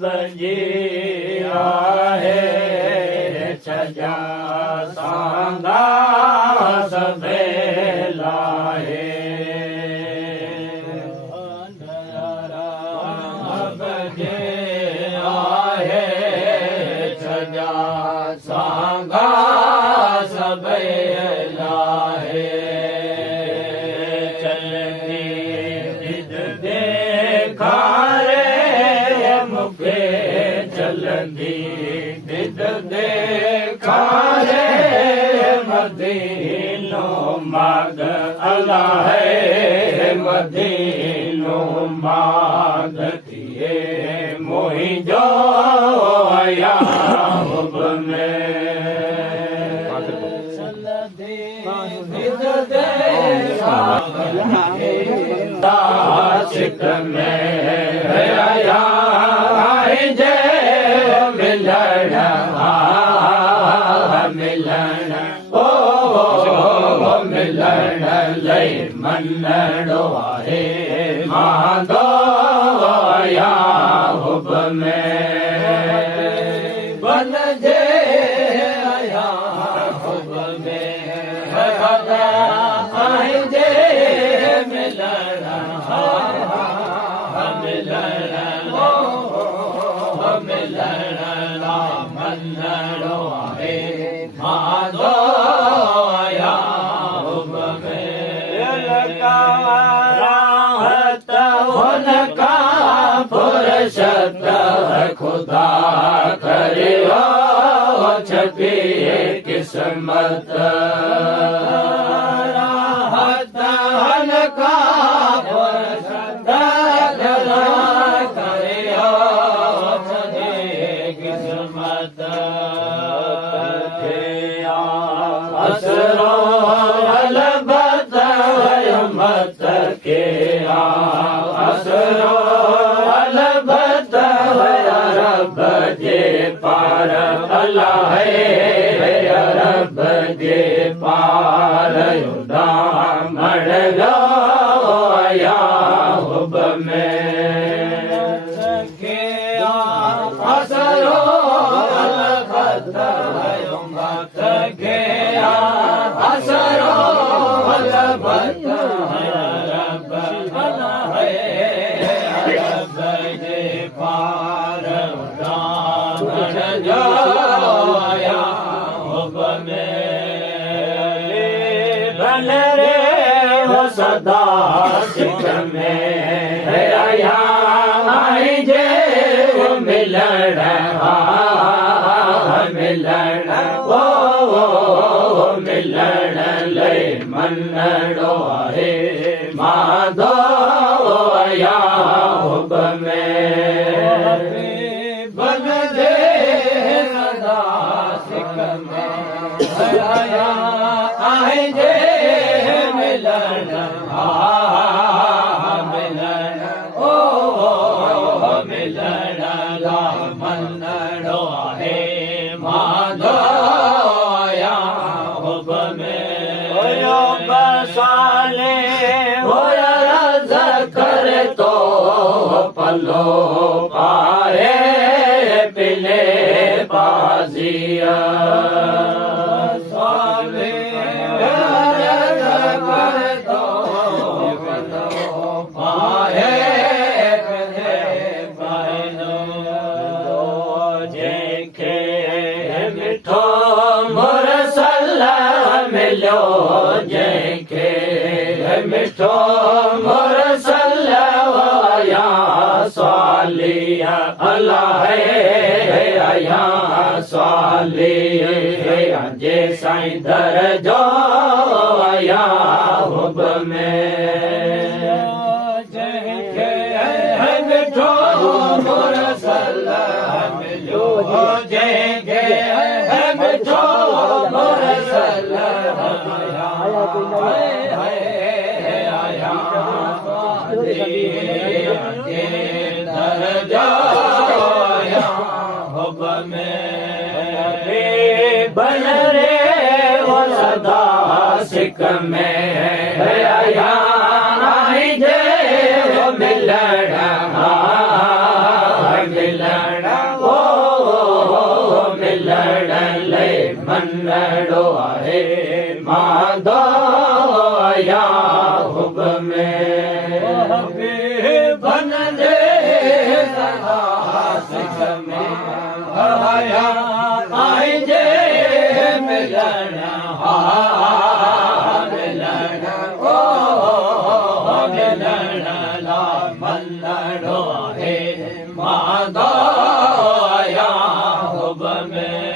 बजी आहे छजा सांगा सवेला है बजे आहे छजा सांगा सवेला है चलती देखा चलंदी दिद देखा रे मदीनो माग अला है मदीनो माग थिए मोही जो आया हुब में चलंदी दिद देखा दाशिक में आया मिलन ओ मिलन लई मनड़ो आहे मांदो आया हुब में बन जे आया हुब में आई जे मिलन मिलन मिलन मनड़ो आहे मांदो आया हुब में राहत हुनका फुरसत खुदा करियो छपी किस्मत राहत हुनका फुरसत करियो किस्मत असरो अलबत मत के असरो अलबत रब जे पार अल्लाह है रब जे पार मड़ लो आया हुब में असरो अलबत मत के असरो अलबत रब है रब जे पार मड़ जो आया हुब में बन रे हो सदा सिख में आया आई जे मिलन मिलन ओ मिलन लई मनड़ो आहे मांदो आया हुब में बन जे सदा सिख में आया आहे जे मिलन मिलन ओ मिलन ला मनड़ो आहे मांदो आया हुब में बसाले होया ज़कर तो पलो पाए पिले बाजिया साले ज़कर तो पलो पाए पिले बाजिया जेके मिठो मुरसल मिलो जेके मिठो मुरसल आया सालिया अल्लाह है आया सालिया जे साईं दर जो आया हुब में जेके मिठो मुरसल मिलो जेके मिठो मुरसल हुब में बन रे सिक में आया आई जे मिलण मिलण ओ मिलण ले मनड़ो आहे माधो आया हुब में बन दे सिक में आया आई जे मिलण मिलण ओ मिलण ला मनड़ो आहे माधो आया हुब में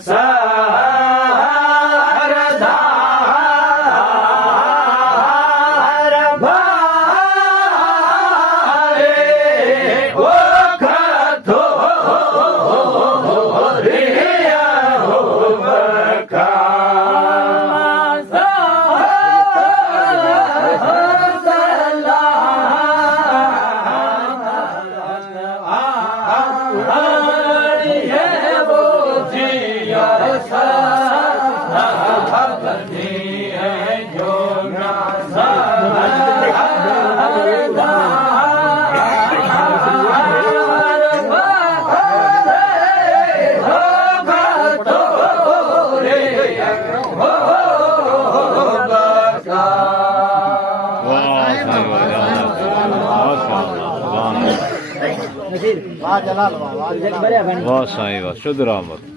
સરદાર ભારે ઓખતો રિયા હો वाह साईं वाह शुद्ध रहमत